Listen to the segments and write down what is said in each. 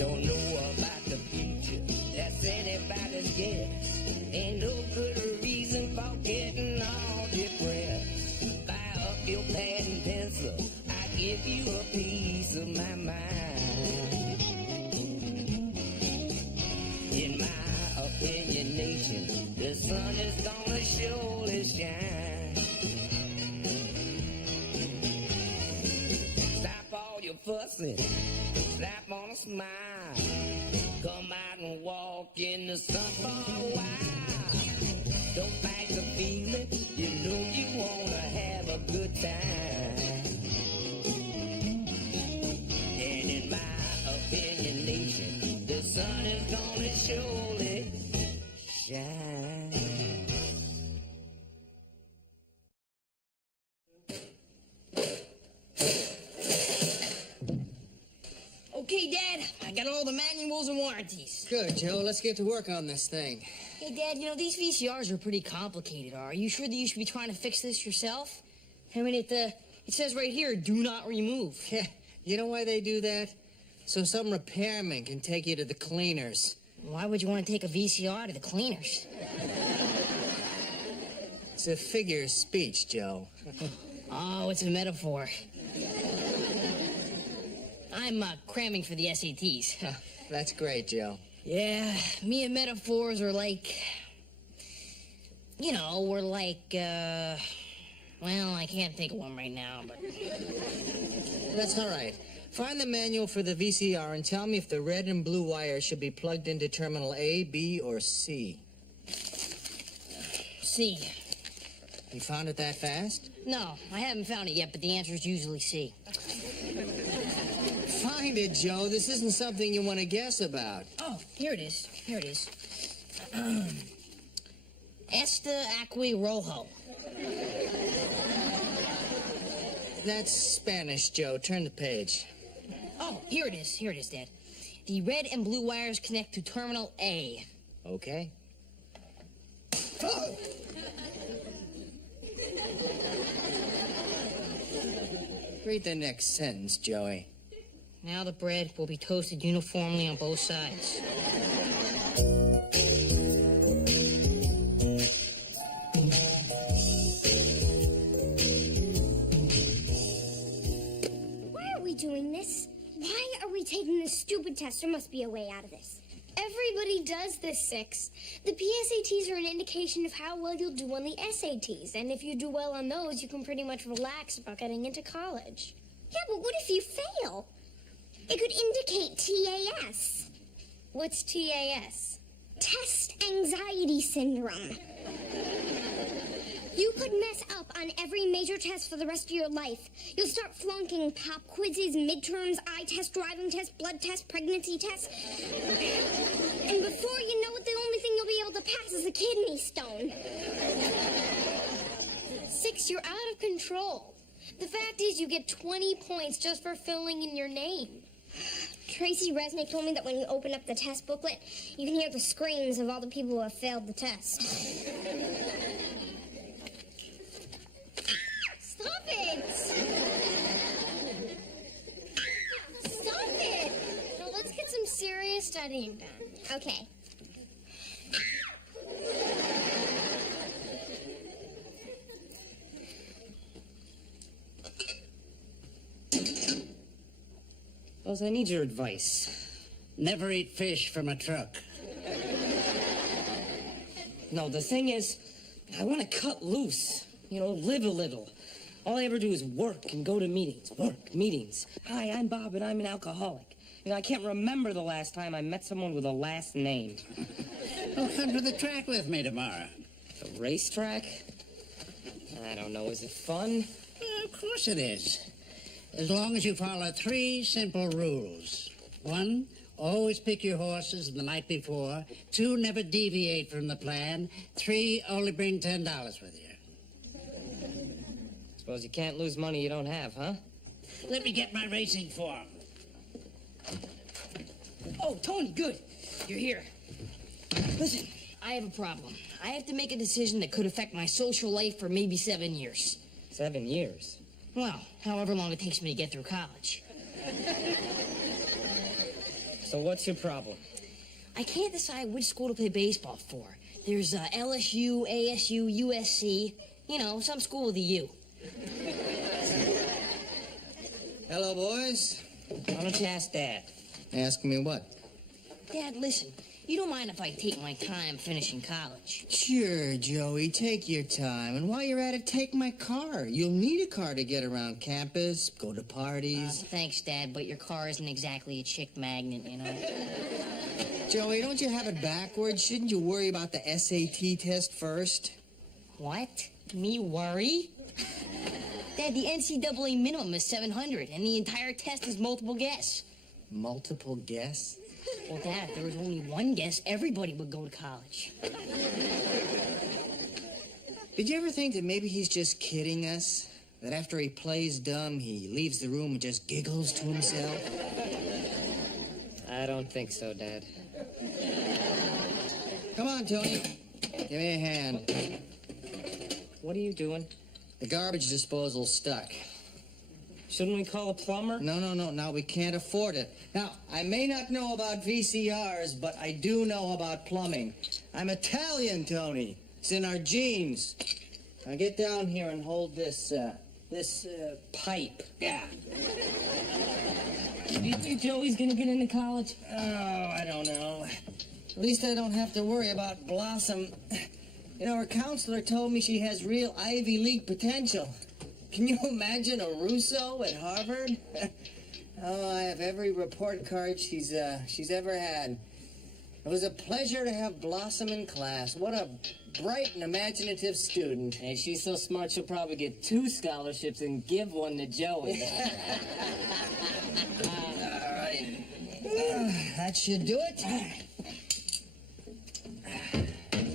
don't know about the future. That's anybody's guess. Ain't no good reason for getting all depressed. Fire up your pad and pencil. I give you a piece of my mind. In my opinion, nation, the sun is gonna surely shine. Stop all your fussing, slap on a smile. Come out and walk in the sun for a while. Don't fight the feeling, you know you wanna have a good time. And in my opinion, nation, the sun is gonna surely shine. Okay, Dad, I got all the manuals and warranties. Good, Joe. Let's get to work on this thing. Hey, Dad, you know, these VCRs are pretty complicated. Are you sure that you should be trying to fix this yourself? I mean, it says right here, do not remove. Yeah, you know why they do that? So some repairman can take you to the cleaners. Why would you want to take a VCR to the cleaners? It's a figure of speech, Joe. Oh, it's a metaphor. I'm cramming for the SATs. That's great, Joe. Yeah, me and metaphors are like... You know, we're like, well, I can't think of one right now, but... That's all right. Find the manual for the VCR and tell me if the red and blue wire should be plugged into terminal A, B, or C. C. You found it that fast? No, I haven't found it yet, but the answer is usually C. Find it, Joe. This isn't something you want to guess about. Oh, here it is. Here it is. Esta Acqui Rojo. That's Spanish, Joe. Turn the page. Oh, here it is. Here it is, Dad. The red and blue wires connect to terminal A. Okay. Oh. Read the next sentence, Joey. Now the bread will be toasted uniformly on both sides. Why are we doing this? Why are we taking this stupid test? There must be a way out of this. Everybody does this, Six. The PSATs are an indication of how well you'll do on the SATs, and if you do well on those, you can pretty much relax about getting into college. Yeah, but what if you fail? It could indicate TAS. What's TAS? Test anxiety syndrome. You could mess up on every major test for the rest of your life. You'll start flunking pop quizzes, midterms, eye test, driving test, blood test, pregnancy test. And before you know it, the only thing you'll be able to pass is a kidney stone. Six, you're out of control. The fact is you get 20 points just for filling in your name. Tracy Resnick told me that when you open up the test booklet, you can hear the screams of all the people who have failed the test. Stop it! Stop it! Now let's get some serious studying done. Okay. Buzz, I need your advice. Never eat fish from a truck. No, the thing is, I want to cut loose. You know, live a little. All I ever do is work and go to meetings. Work, meetings. Hi, I'm Bob, and I'm an alcoholic. You know, I can't remember the last time I met someone with a last name. Well, come to the track with me tomorrow. A racetrack? I don't know. Is it fun? Of course it is. As long as you follow 3 simple rules. 1, always pick your horses the night before. 2, never deviate from the plan. 3, only bring $10 with you. Suppose you can't lose money you don't have, huh? Let me get my racing form. Oh, Tony, good. You're here. Listen, I have a problem. I have to make a decision that could affect my social life for maybe 7 years. 7 years? Well, however long it takes me to get through college. So what's your problem? I can't decide which school to play baseball for. There's LSU, ASU, USC. You know, some school with a U. Hello, boys. Why don't you ask Dad? Ask me what? Dad, listen. You don't mind if I take my time finishing college? Sure, Joey, take your time. And while you're at it, take my car. You'll need a car to get around campus, go to parties. Thanks, Dad, but your car isn't exactly a chick magnet, you know? Joey, don't you have it backwards? Shouldn't you worry about the SAT test first? What? Me worry? Dad, the NCAA minimum is 700, and the entire test is multiple guess. Multiple guess? Well, Dad, if there was only one guess, everybody would go to college. Did you ever think that maybe he's just kidding us? That after he plays dumb, he leaves the room and just giggles to himself? I don't think so, Dad. Come on, Tony. Give me a hand. What are you doing? The garbage disposal's stuck. Shouldn't we call a plumber? No. Now, we can't afford it. Now, I may not know about VCRs, but I do know about plumbing. I'm Italian, Tony. It's in our genes. Now, get down here and hold this pipe. Yeah. Do you think Joey's gonna get into college? Oh, I don't know. At least I don't have to worry about Blossom. You know, her counselor told me she has real Ivy League potential. Can you imagine a Russo at Harvard? Oh, I have every report card she's ever had. It was a pleasure to have Blossom in class. What a bright and imaginative student. Hey, she's so smart she'll probably get 2 scholarships and give one to Joey. All right. That should do it.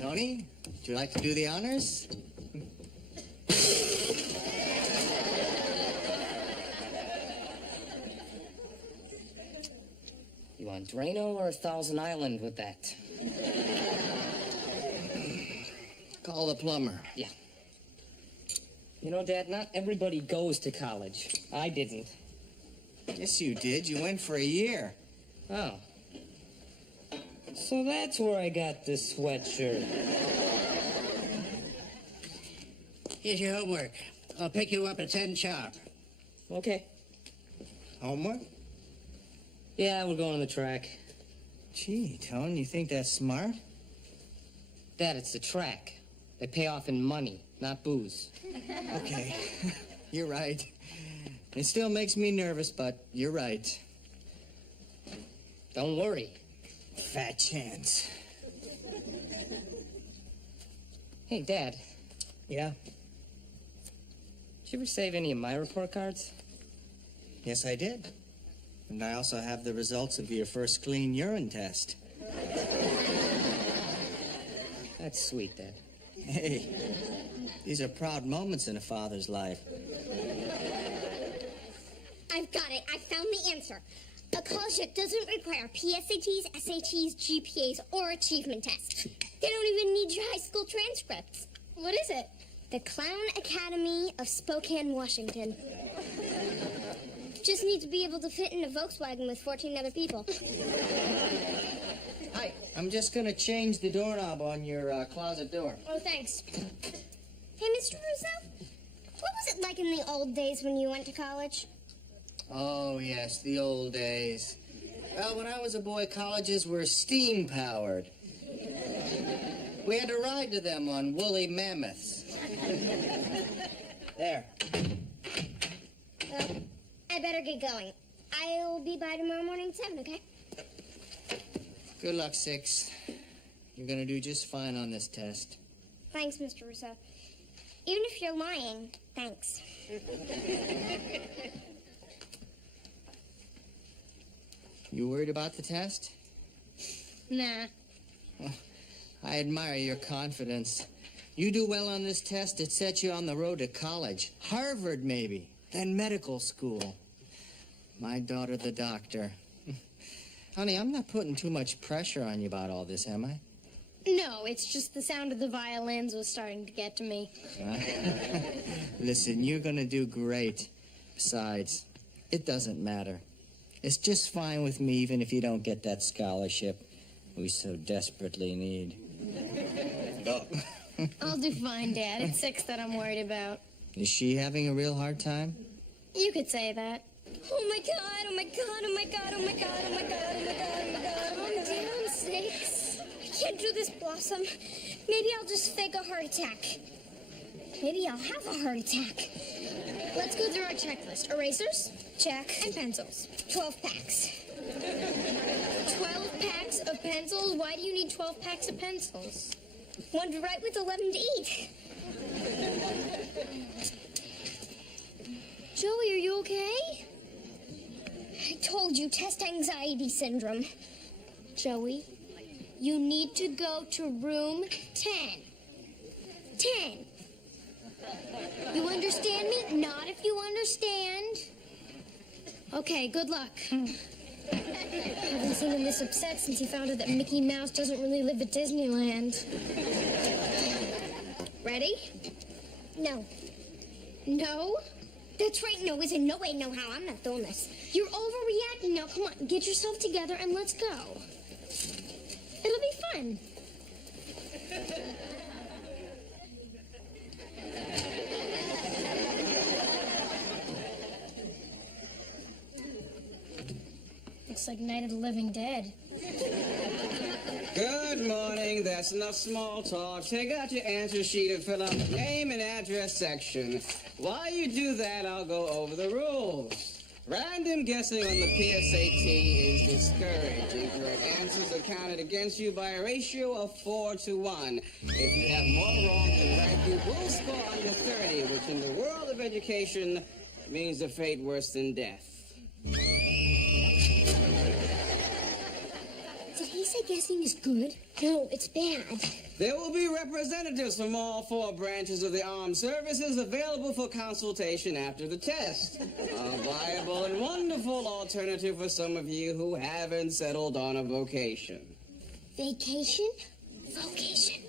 Tony, would you like to do the honors? You want Drano or Thousand Island with that? Call the plumber. Yeah. You know, Dad, not everybody goes to college. I didn't. Yes, you did. You went for a year. Oh. So that's where I got this sweatshirt. Here's your homework. I'll pick you up at 10 sharp. Okay. Homework? Yeah, we're going on the track. Gee, Tone, you think that's smart? Dad, it's the track. They pay off in money, not booze. Okay, you're right. It still makes me nervous, but you're right. Don't worry. Fat chance. Hey, Dad, Yeah? did you ever save any of my report cards? Yes, I did. And I also have the results of your first clean urine test. That's sweet, Dad. Hey, these are proud moments in a father's life. I've got it. I found the answer. A college that doesn't require PSATs, SATs, GPAs, or achievement tests. They don't even need your high school transcripts. What is it? The Clown Academy of Spokane, Washington. Just need to be able to fit in a Volkswagen with 14 other people. Hi, I'm just gonna change the doorknob on your closet door. Oh, thanks. Hey, Mr. Russo, what was it like in the old days when you went to college? Oh, yes, the old days. Well, when I was a boy, colleges were steam-powered. We had to ride to them on woolly mammoths. There. Well, I better get going. I'll be by tomorrow morning at 7, okay? Good luck, 6. You're gonna do just fine on this test. Thanks, Mr. Russo. Even if you're lying, thanks. You worried about the test? Nah. I admire your confidence. You do well on this test, it sets you on the road to college. Harvard, maybe. Then medical school. My daughter, the doctor. Honey, I'm not putting too much pressure on you about all this, am I? No, it's just the sound of the violins was starting to get to me. Listen, you're gonna do great. Besides, it doesn't matter. It's just fine with me, even if you don't get that scholarship we so desperately need. I'll do fine, Dad. It's 6 that I'm worried about. Is she having a real hard time? You could say that. Oh my god, oh my god, oh my god, oh my god, oh my god, oh my god, oh my god. Calm down, 6. I can't do this, Blossom. Maybe I'll just fake a heart attack. Maybe I'll have a heart attack. Let's go through our checklist. Erasers? Check. And pencils. 12 packs. 12 packs of pencils? Why do you need 12 packs of pencils? One to write with, 11 to eat. Joey, are you okay? I told you, test anxiety syndrome. Joey, you need to go to room 10. 10. You understand me? Not if you understand. Okay, good luck. I haven't seen him this upset since he found out that Mickey Mouse doesn't really live at Disneyland. Ready? No. No? That's right, no isn't. No way, no how. I'm not doing this. You're overreacting now. Come on, get yourself together and let's go. It'll be fun. Looks like Night of the Living Dead. Good morning. That's enough small talk. Take out your answer sheet and fill out the name and address section. While you do that, I'll go over the rules. Random guessing on the PSAT is discouraged. Incorrect answers are counted against you by a ratio of 4 to 1. If you have more wrong than right, you will score under 30, which in the world of education means a fate worse than death. Did he say guessing is good? No, it's bad. There will be representatives from all 4 branches of the armed services available for consultation after the test. A viable and wonderful alternative for some of you who haven't settled on a vocation. Vacation? Vocation.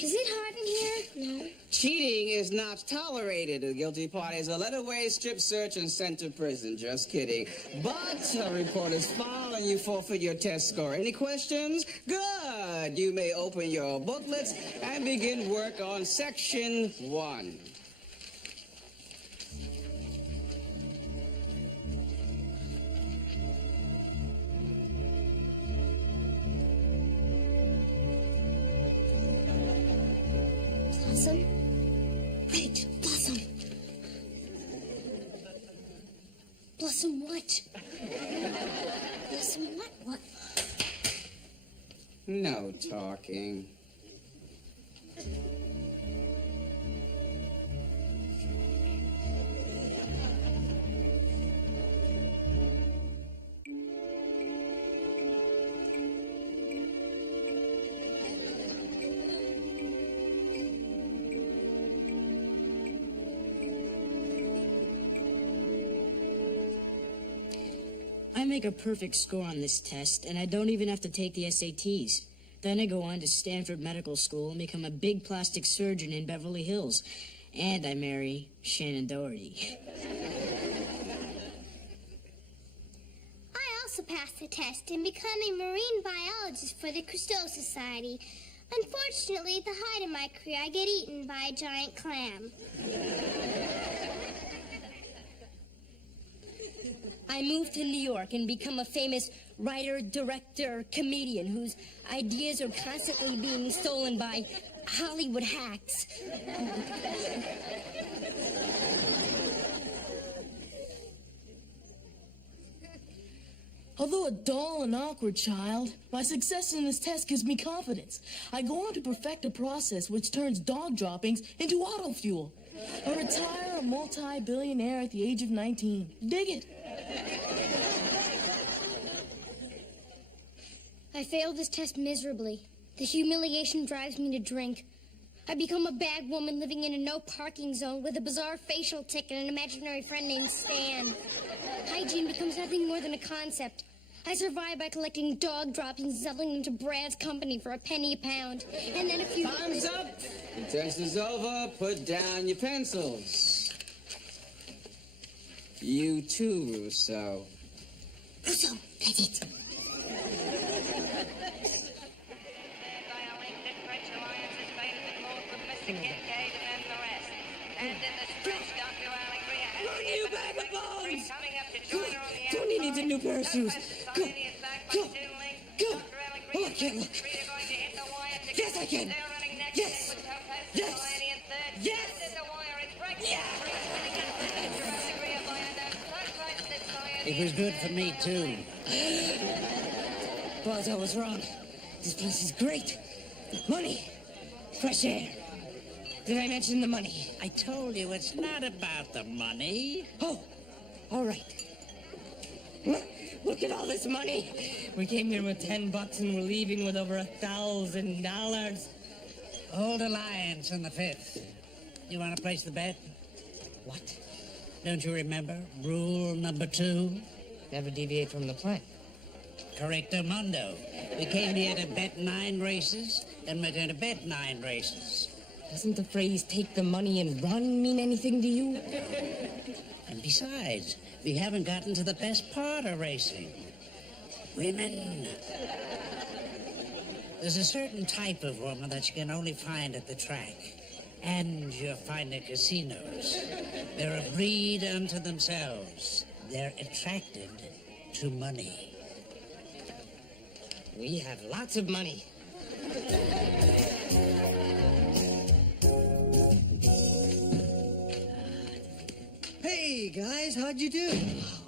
Is it hot in here? No. Cheating is not tolerated. The guilty parties are led away, strip search, and sent to prison. Just kidding. But a report is filed and you forfeit your test score. Any questions? Good. You may open your booklets and begin work on section 1. Blossom? Right, Blossom. Blossom what? Blossom what? What? No talking. I make a perfect score on this test, and I don't even have to take the SATs. Then I go on to Stanford Medical School and become a big plastic surgeon in Beverly Hills. And I marry Shannon Doherty. I also passed the test and become a marine biologist for the Cousteau Society. Unfortunately, at the height of my career, I get eaten by a giant clam. I move to New York and become a famous writer, director, comedian whose ideas are constantly being stolen by Hollywood hacks. Although a dull and awkward child, my success in this test gives me confidence. I go on to perfect a process which turns dog droppings into auto fuel. I retire a multi-billionaire at the age of 19. Dig it? I failed this test miserably. The humiliation drives me to drink. I become a bag woman living in a no parking zone with a bizarre facial tic and an imaginary friend named Stan. Hygiene becomes nothing more than a concept. I survive by collecting dog droppings and selling them to Brad's company for a penny a pound. And then a few... Time's up. The test is over. Put down your pencils. You too, Rousseau. Russo, that's it. Run, you bag of bones! Tony needs a new pair of shoes. Go, go, go! Oh, I can't look. Yes, I can. Yes, yes, yes, yes! It was good for me, too. Buzz, I was wrong. This place is great. Money, fresh air. Did I mention the money? I told you it's not about the money. Oh, all right. Look at all this money. We came here with $10 and we're leaving with over $1,000. Old Alliance on the 5th. You want to place the bet? What? Don't you remember? Rule number 2? Never deviate from the plan. Correcto mundo. We came here to bet 9 races, and we're going to bet 9 races. Doesn't the phrase take the money and run mean anything to you? And besides, we haven't gotten to the best part of racing. Women. There's a certain type of woman that you can only find at the track. And you'll find at casinos. They're a breed unto themselves. They're attracted to money. We have lots of money. Hey, guys, how'd you do?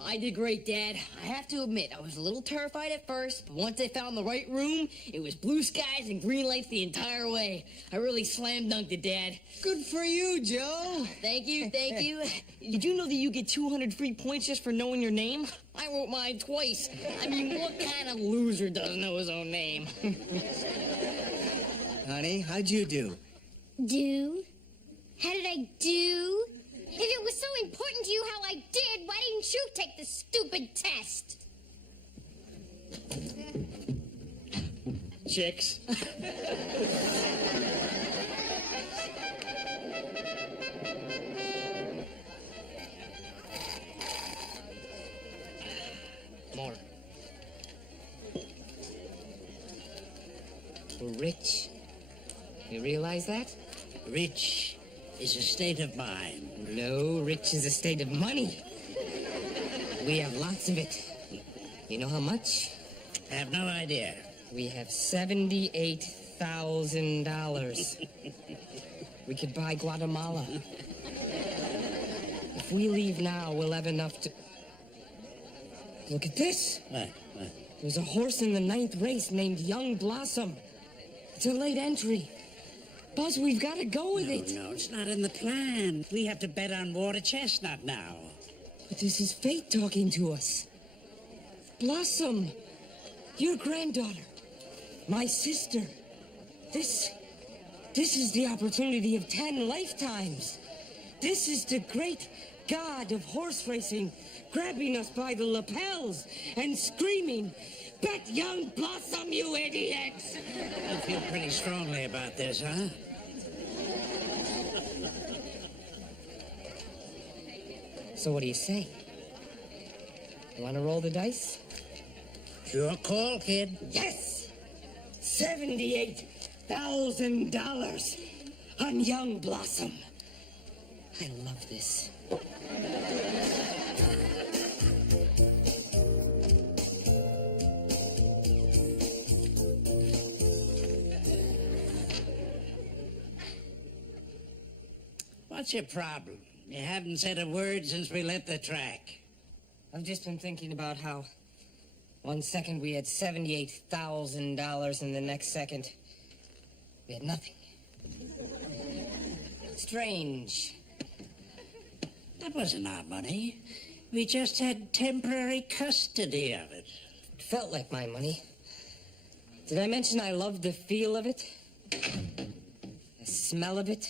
I did great, Dad. I have to admit, I was a little terrified at first, but once I found the right room, it was blue skies and green lights the entire way. I really slam dunked it, Dad. Good for you, Joe. Thank you, thank you. Did you know that you get 200 free points just for knowing your name? I wrote mine twice. I mean, what kind of loser doesn't know his own name? Honey, how'd you do? Do? How did I do? If it was so important to you how I did, why didn't you take the stupid test? Chicks. More. We're rich. You realize that? Rich is a state of mind. No, rich is a state of money. We have lots of it. You know how much? I have no idea. We have $78,000. We could buy Guatemala. If we leave now, we'll have enough to... Look at this. What? There's a horse in the 9th race named Young Blossom. It's a late entry. Buzz, we've got to go with it. No, it's not in the plan. We have to bet on Water Chestnut now. But this is fate talking to us. Blossom, your granddaughter, my sister. This is the opportunity of 10 lifetimes. This is the great god of horse racing grabbing us by the lapels and screaming, "Bet Young Blossom, you idiots!" You feel pretty strongly about this, huh? So what do you say? You want to roll the dice? Your call, kid. Yes! $78,000 on Young Blossom. I love this. What's your problem? You haven't said a word since we left the track. I've just been thinking about how 1 second we had $78,000 and the next second we had nothing. Strange. That wasn't our money. We just had temporary custody of it. It felt like my money. Did I mention I loved the feel of it? The smell of it?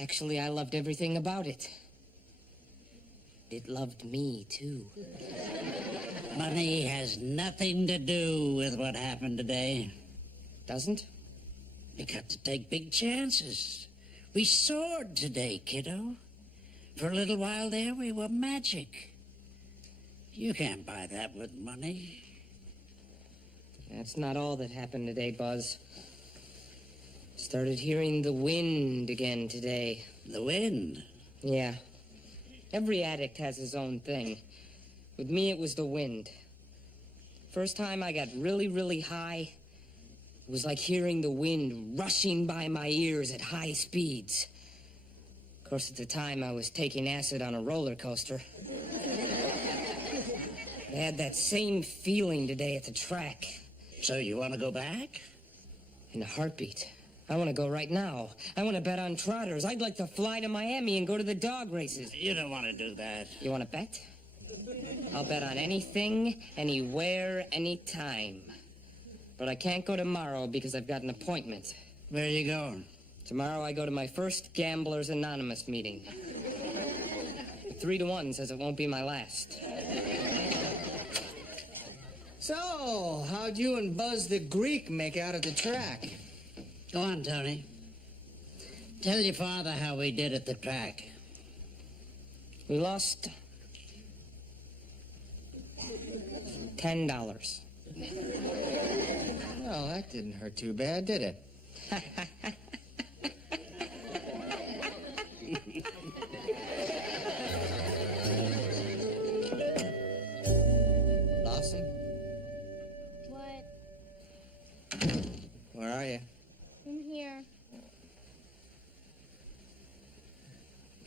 Actually, I loved everything about it. It loved me, too. Money has nothing to do with what happened today. Doesn't? We got to take big chances. We soared today, kiddo. For a little while there, we were magic. You can't buy that with money. That's not all that happened today, Buzz. Started hearing the wind again today. The wind? Yeah. Every addict has his own thing. With me, it was the wind. First time I got really, really high, it was like hearing the wind rushing by my ears at high speeds. Of course, at the time, I was taking acid on a roller coaster. I had that same feeling today at the track. So you want to go back? In a heartbeat. I want to go right now. I want to bet on trotters. I'd like to fly to Miami and go to the dog races. You don't want to do that. You want to bet? I'll bet on anything, anywhere, anytime. But I can't go tomorrow because I've got an appointment. Where are you going? Tomorrow I go to my first Gamblers Anonymous meeting. 3-1 says it won't be my last. So, how'd you and Buzz the Greek make out at the track? Go on, Tony. Tell your father how we did at the track. We lost $10. Well, that didn't hurt too bad, did it? Lawson, What? where are you? I'm here.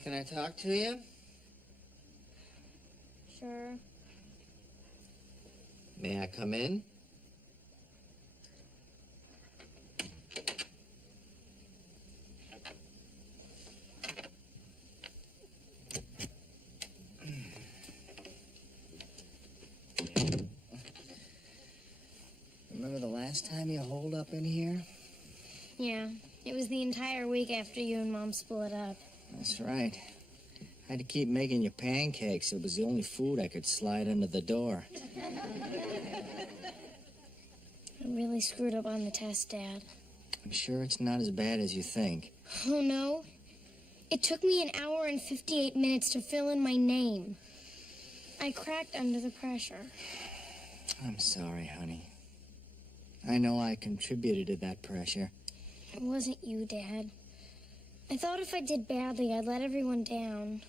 Can I talk to you? Sure. May I come in? Remember the last time you holed up in here? Yeah, it was the entire week after you and Mom split up. That's right. I had to keep making you pancakes. It was the only food I could slide under the door. I really screwed up on the test, Dad. I'm sure it's not as bad as you think. Oh, no? It took me an hour and 58 minutes to fill in my name. I cracked under the pressure. I'm sorry, honey. I know I contributed to that pressure. It wasn't you, Dad. I thought if I did badly, I'd let everyone down.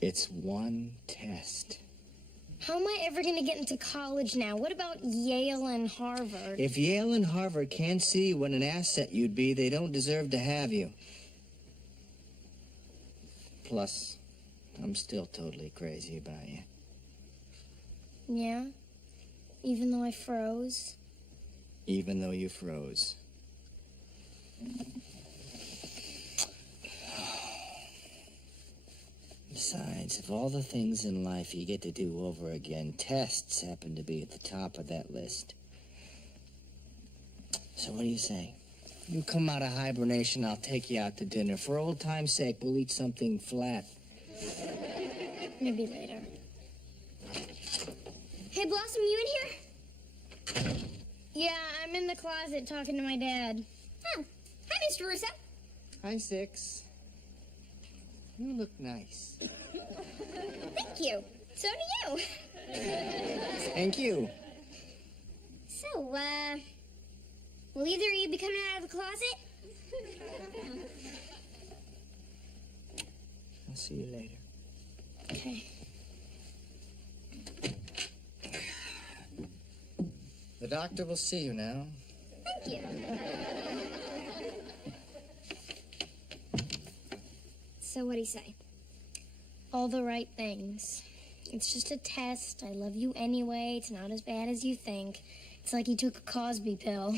It's one test. How am I ever going to get into college now? What about Yale and Harvard? If Yale and Harvard can't see what an asset you'd be, they don't deserve to have you. Plus, I'm still totally crazy about you. Yeah? Even though I froze? Even though you froze. Besides, of all the things in life you get to do over again, tests happen to be at the top of that list. So what do you say? You come out of hibernation, I'll take you out to dinner. For old time's sake, we'll eat something flat. Maybe later. Hey, Blossom, you in here? Yeah, I'm in the closet talking to my dad. Oh, hi, Mr. Russo. Hi, Six. You look nice. Thank you. So do you. Thank you. So, will either of you be coming out of the closet? I'll see you later. Okay. The doctor will see you now. Thank you. So what'd he say? All the right things. It's just a test. I love you anyway. It's not as bad as you think. It's like he took a Cosby pill.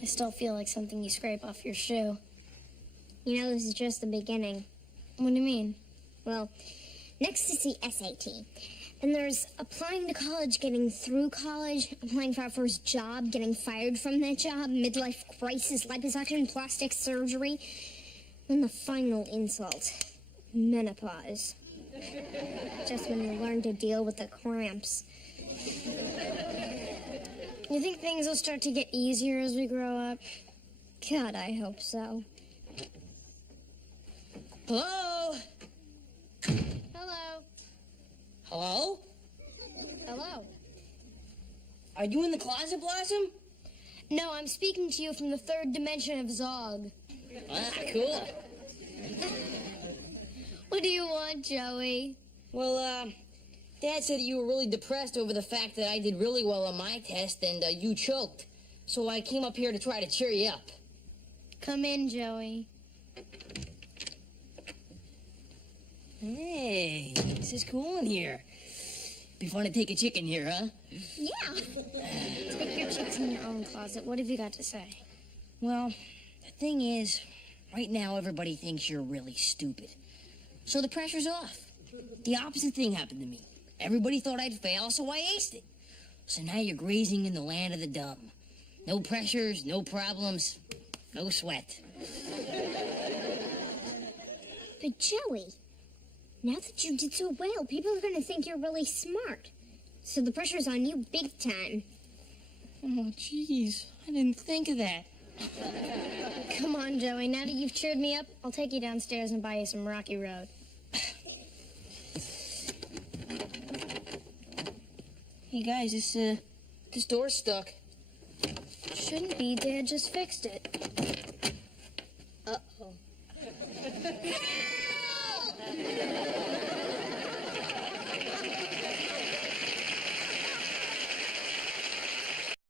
I still feel like something you scrape off your shoe. You know, this is just the beginning. What do you mean? Well, next is the SAT. Then there's applying to college, getting through college, applying for our first job, getting fired from that job, midlife crisis, liposuction, plastic surgery. Then the final insult, menopause. Just when you learn to deal with the cramps. You think things will start to get easier as we grow up? God, I hope so. Hello? Hello. Hello? Hello. Are you in the closet, Blossom? No, I'm speaking to you from the third dimension of Zog. Ah, cool. What do you want, Joey? Well, Dad said you were really depressed over the fact that I did really well on my test and you choked. So I came up here to try to cheer you up. Come in, Joey. Hey, this is cool in here. Be fun to take a chicken here, huh? Yeah. Take your chicks in your own closet. What have you got to say? Well, the thing is, right now everybody thinks you're really stupid. So the pressure's off. The opposite thing happened to me. Everybody thought I'd fail, so I aced it. So now you're grazing in the land of the dumb. No pressures, no problems, no sweat. But Joey, now that you did so well, people are going to think you're really smart. So the pressure's on you big time. Oh, jeez. I didn't think of that. Come on, Joey. Now that you've cheered me up, I'll take you downstairs and buy you some Rocky Road. Hey, guys, this door's stuck. Shouldn't be. Dad just fixed it. Uh-oh.